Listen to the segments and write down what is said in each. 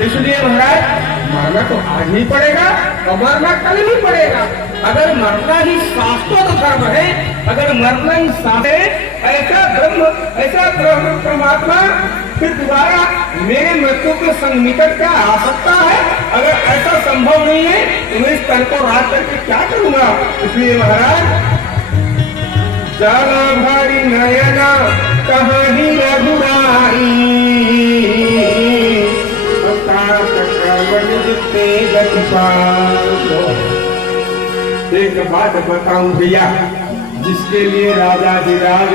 इसलिए महाराज मरना तो आज ही पड़ेगा और मरना कल ही पड़ेगा। अगर मरना ही शाश्वत धर्म है, अगर मरना ही ऐसा ब्रह्म परमात्मा फिर दोबारा मेरे मृत्यु के संनिकट क्या आ सकता है? अगर ऐसा संभव नहीं है तो मैं इस तन को रात करके क्या करूंगा? इसलिए महाराज जाला भारी नयना कहानी रघुराई एक बात बताऊं भैया, जिसके लिए राजाधिराज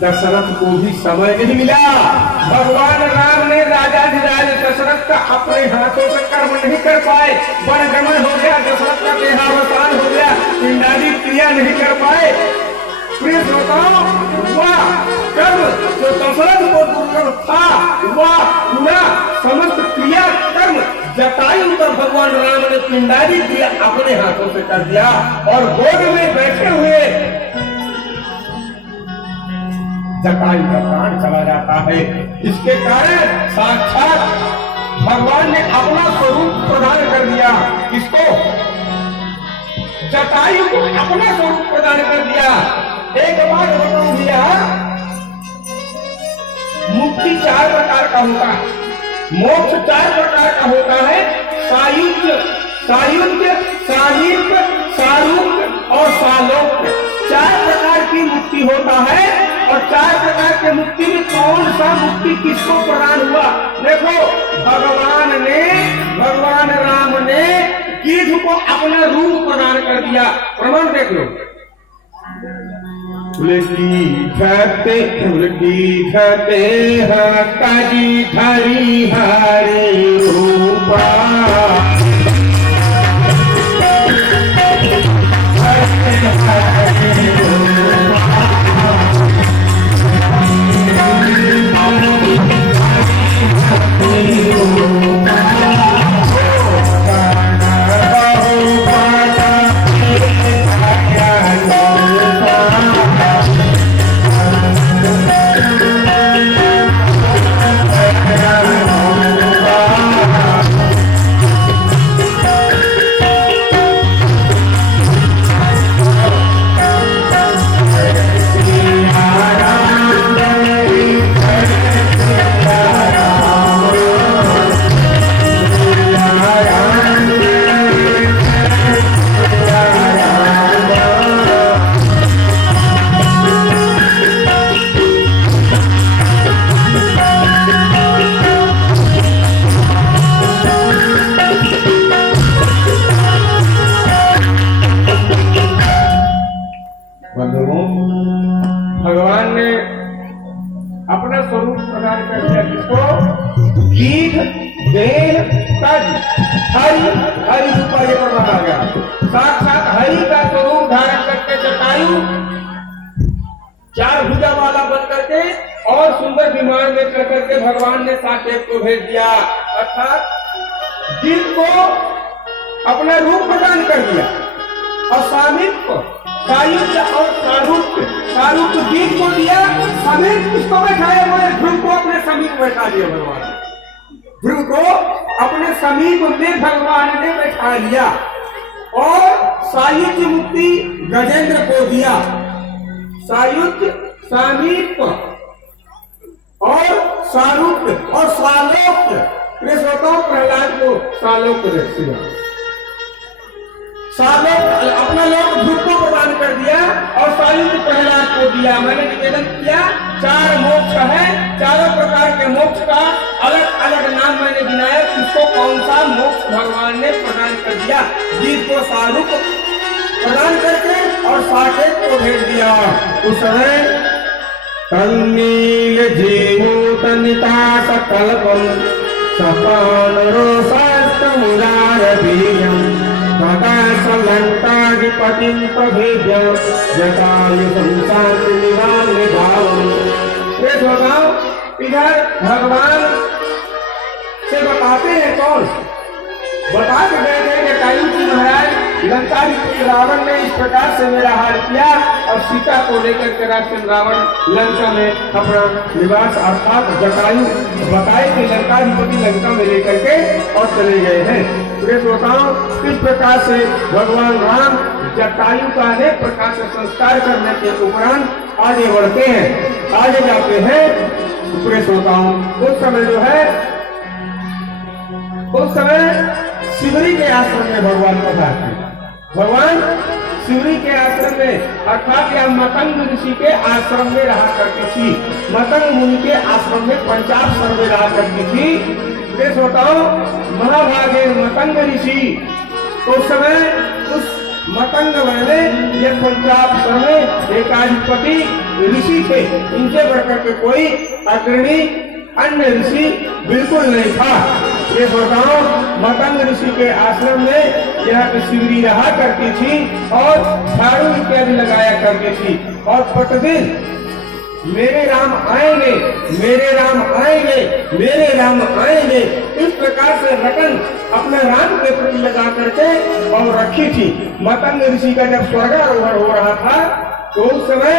दशरथ को भी समय नहीं मिला, भगवान राम ने राजाधिराज दशरथ का अपने हाथों से कर्म नहीं कर पाए, वनगमन हो गया, दशरथ का देहावसान हो गया, पिंडादी क्रिया नहीं कर पाए। प्रिय श्रोताओं, वह कर्म जो दशरथ को दुर्लभ था, वह पूरा समस्त क्रिया कर्म जटायु पर भगवान राम ने पिंडादी क्रिया अपने हाथों से कर दिया और गोद में बैठे हुए जटायु का प्राण चला जाता है। इसके कारण साक्षात भगवान ने अपना स्वरूप प्रदान कर दिया। किसको? जटायु को अपना स्वरूप प्रदान कर दिया। एक बात बताऊं भैया, मुक्ति 4 प्रकार का होता है, मोक्ष 4 प्रकार का होता है, सायुज्य, सायुज्य, सामीप्य, सारूप्य और सालोक्य। 4 प्रकार की मुक्ति होता है और 4 प्रकार के मुक्ति में कौन सा मुक्ति किसको प्रदान हुआ? देखो, भगवान राम ने गिद्ध को अपना रूप प्रदान कर दिया। प्रमाण देख लो। घटे हरी हरी हरे रूपा भगवान ने अपना स्वरूप प्रदान कर दिया। किसको? गिद्ध, देह, तज, हरि, हरि रूपा ये प्रमाण आ गया। साक्षात हरि का स्वरूप धारण करके जटायु 4 भुजा वाला बन करके और सुंदर विमान में चढ़ करके भगवान ने साकेत को भेज दिया। अर्थात गिद्ध को अपना रूप प्रदान कर दिया और सामीप्य, सायुज्य और सारूप्य गिद्ध को दिया। समीप किसको बैठाया? बोले ध्रुव को अपने समीप बैठा दिया भगवान ने। ध्रुव को अपने समीप में भगवान ने बैठा लिया और सायुज्य मुक्ति गजेंद्र को दिया। सायुज्य, सामीप्य और सारूप्य और सालोक्य। प्रहलाद को सालोक्य दिया। सालोक अपना लोक ध्रुव को प्रदान कर दिया और सायुज्य प्रहलाद को दिया। मैंने निवेदन किया 4 मोक्ष है, 4 प्रकार के मोक्ष का अलग अलग नाम मैंने गिनाया। किसको कौन सा मोक्ष भगवान ने प्रदान कर दिया? गिद्ध को सारूप प्रदान करके और साकेत को भेज दिया। उस समय तन्नील जीवोतनिता सकल्पम सपान रोषास्तमुदार बीजम लंकाधिपतिं प्रभेद्य जटायु संशांति निवार निभावम्। इधर भगवान से बताते हैं कौन? बता के गए थे जटायु जी महाराज लंकाधिपति रावण ने इस प्रकार से मेरा हाल किया और सीता को लेकर के राक्षस रावण लंका में अपना निवास अर्थात जटायु बताए कि लंकाधिपति लंका में लेकर के और चले गए हैं। प्रिय श्रोताओं, किस प्रकार से भगवान राम जटायु का अनेक प्रकार से संस्कार करने के उपरांत आगे बढ़ते हैं, आगे जाते हैं। प्रिय श्रोताओं, उस समय जो है उस समय शिवरी के आश्रम में भगवान पधारते हैं। भगवान शिवरी के आश्रम में अर्थात या मतंग ऋषि के आश्रम में रहा करती थी। मतंग मुनि के आश्रम में पंचाक्षर में रहा करती थी। प्रिय श्रोताओं, महाभागे मतंग ऋषि उस समय उस मतंग में ये पंचाक्षर में एकाधिपति ऋषि थे। इनसे बढ़कर के कोई अग्रणी अन्य ऋषि बिल्कुल नहीं था। ये श्रोताओं, मतंग ऋषि के आश्रम में यह शिवरी रहा करती थी और झाड़ू इत्यादि लगाया करती थी और प्रतिदिन मेरे राम आएंगे, मेरे राम आएंगे, मेरे राम आएंगे, इस प्रकार से रटन अपने राम के प्रति लगा करके और रखी थी। मतंग ऋषि का जब स्वर्गारोहण हो रहा था तो उस समय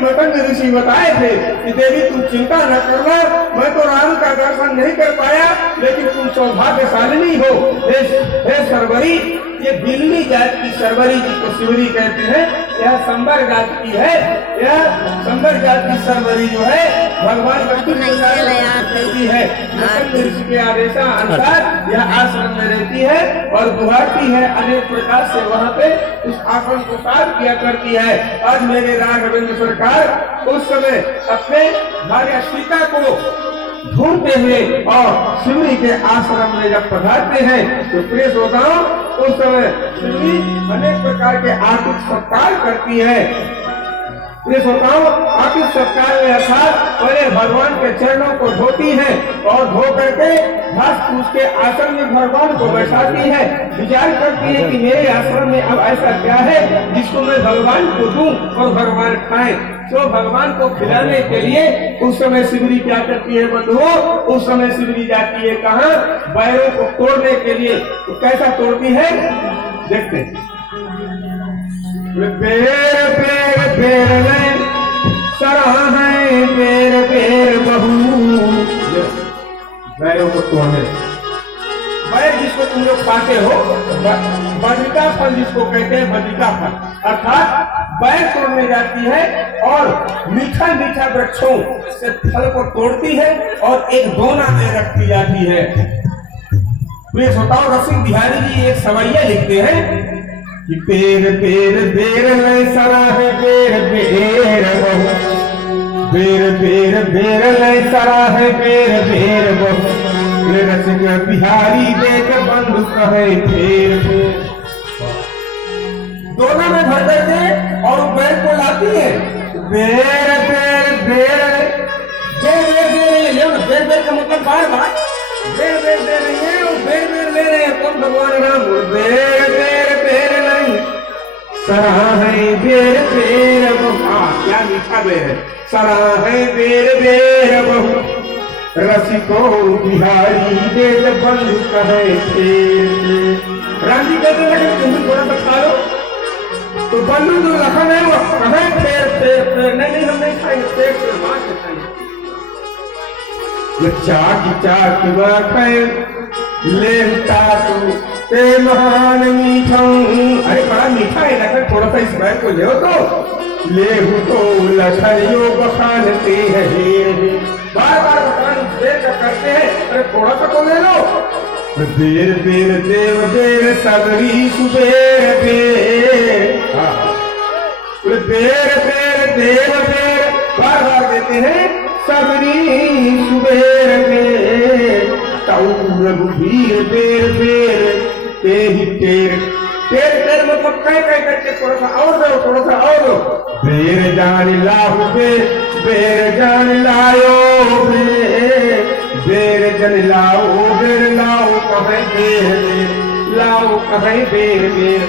मतंग ऋषि बताए थे कि देवी तुम चिंता न करना, मैं तो राम का दर्शन नहीं कर पाया, लेकिन तुम सौभाग्यशालिनी हो। हे सरवरी, ये दिल्ली जात की सरवरी जी को शिवरी कहते हैं। यह संबर जात की है। यह संबर जात की सरवरी जो है भगवान रहती है। मतंग ऋषि के आदेशानुसार यह आश्रम में रहती है और गुहाटी है। अनेक प्रकार से वहाँ पे उस आश्रम को साफ किया करती है। आज मेरे राघवेंद्र सरकार उस समय अपने भार्या सीता को ढूंढते हुए और शिवरी के आश्रम में जब पधारते हैं तो प्रिय श्रोताओं, उस समय शिवरी अनेक प्रकार के आर्थिक सत्कार करती है। प्रिय श्रोताओं, आर्थिक सत्कार में अर्थात पहले भगवान के चरणों को धोती है और धो करके घास फूस के आश्रम में भगवान को बैठाती है। विचार करती है कि मेरे आश्रम में अब ऐसा क्या है जिसको मैं भगवान को दूं और भगवान खाएं। तो भगवान को खिलाने के लिए उस समय शिवरी क्या करती है बंधुओं? उस समय शिवरी जाती है कहाँ? बैरों को तोड़ने के लिए। तो कैसा तोड़ती है देखते हैं। पेड़ पेड़ पेड़ सरा है पेड़ पेड़ बहू, बैरों को तोड़ने। बैर जिसको तुम लोग खाते हो, बद्रिका फल जिसको कहते हैं, बद्रिका फल अर्थात बैर तोड़ने जाती है और मीठा मीठा वृक्षों से फल को तोड़ती है और एक दोना में रखती जाती है। प्रिय श्रोताओं, रसिक बिहारी जी एक सवैया लिखते हैं कि पेड़ पेड़ पेड़ सरा है पेड़ पेड़ बहु, पेड़ पेड़ पेड़ सरा है पेड़ पेड़ बहु, रसिक बिहारी देख बंधु कहे पेड़ पेड़। दोनों में भर करके और पेड़ को लाती है। पेड़ पेड़ पेड़ पेड़ पेड़ का मतलब बार बार पेड़ पेड़ दे रही है और पेड़ पेड़ ले रहे हैं। कौन भगवान नाम? पेड़ पेड़ पेड़ नहीं सरा है पेड़ पेड़ बहु। क्या मीठा पेड़ है। सरा है पेड़ पेड़ बहु, रसिको बिहारी देख बंधु कहे पेड़। राम जी कहते हैं तुम थोड़ा सा खा लो, तो बंधु जो लखन है वो कहे पेड़ पेड़ पेड़। नहीं हम नहीं खाएंगे, पेड़ पेड़ बात खाएंगे। चाकी चाकी बात लेता तू ते महान मीठा। अरे बड़ा मीठा है लखन, थोड़ा सा इस बैग को ले तो ले तो लखन यो बखानते हैं। बार बार बखान करते हैं, अरे थोड़ा सा तो ले लो। बेर बेर देव बेर सबरी सुबेर बेर, बेर बेर देव बेर बार बार देते हैं। सबरी सुबेर बेर रघुवीर बेर बेर ते ही तेर तेर तेर मतलब कह कह करके थोड़ा सा और दो, थोड़ा सा और दो। बेर जान लाओ बेर बेर जान लाओ बेर बेर जन लाओ बेर लाओ कहे बेर बेर लाओ कहे बेर बेर।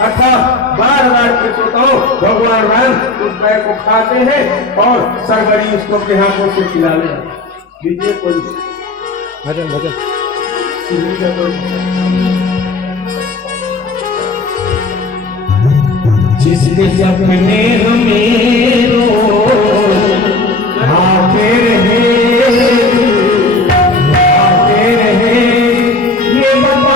अर्थात बार बार के श्रोताओं भगवान राम उस बैर को खाते हैं और सरगरी उसको अपने हाथों से खिला ले। दीजिए कोई भजन भजन जिसके सपने हमें रोज आते रहे ये बता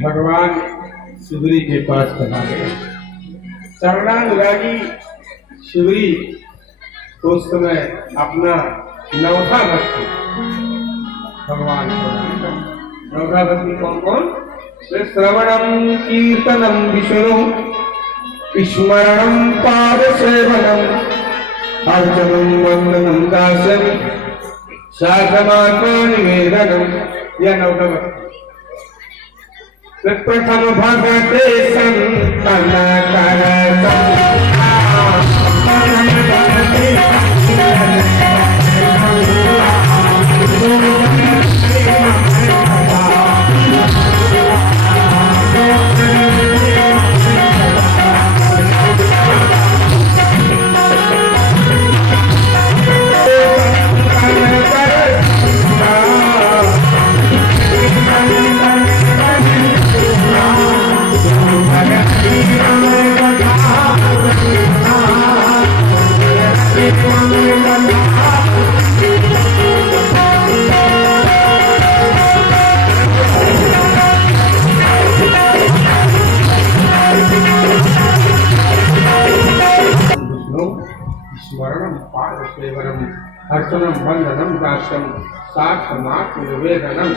भगवान शिवरी के पास बना गया। चरणानुरागी शिवरी उस समय अपना नवधा भक्ति भगवान को नवधा भक्ति कौन कौन? श्रवणम कीर्तनम विष्णु स्मरणम पाद सेवनम अर्चनम वंदनम दासम साधमात्मा निवेदनम। यह नवधा भक्ति। प्रथम भगते संतन स्मरणम पाद सेवनम अर्चनम वंदनम दासम साधमात्म निवेदनम।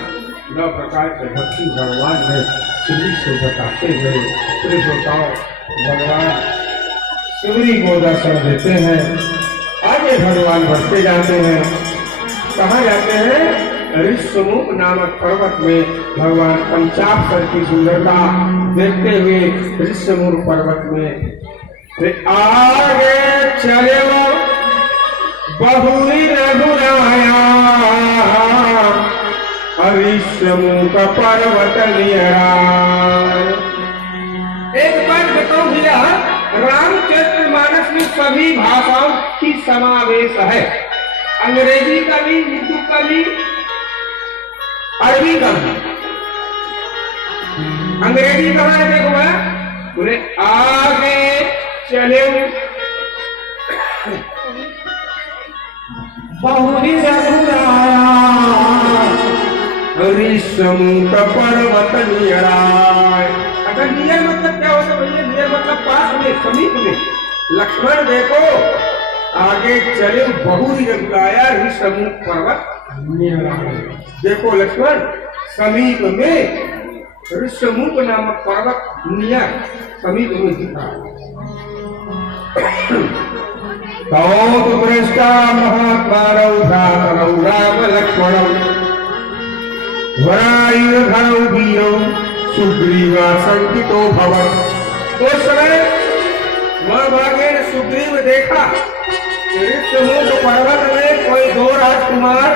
9 प्रकार के भक्ति भगवान ने शिवरी से बताते हुए श्रोताओं भगवान शिवरी को दर्शन देते हैं। आगे भगवान बढ़ते जाते हैं। कहाँ जाते हैं? ऋष्यमुख नामक पर्वत में भगवान पंचाक्षर की सुंदरता देखते हुए ऋष्यमुख पर्वत में आगे चले बहुरी रघुराया ऋष्यमुख पर्वत नियरा। एक बात बताओ भैया, रामचरितमानस में सभी भाषाओं की समावेश है। अंग्रेजी का भी, उर्दू का भी, अरबी का भी। अंग्रेजी कहाँ है? देखो मैं बोले आगे चले बहुरी रघुराया ऋष्यमुख पर्वत नियराय। अगर नियर मतलब क्या होता भैया? नियर मतलब पास में, समीप में। लक्ष्मण देखो आगे चले बहुरी रघुराया ऋष्यमुख पर्वत नियराय। देखो लक्ष्मण समीप में ऋष्यमुख नामक पर्वत नियर समीप में दिखा। तो भ्रष्टा महात्मा राम लक्ष्मण वरायुधरौ वीरौ सुग्रीवाशंकितो भवत्। उस समय वह भागेन सुग्रीव देखा ऋष्यमुख पर्वत में कोई दो राजकुमार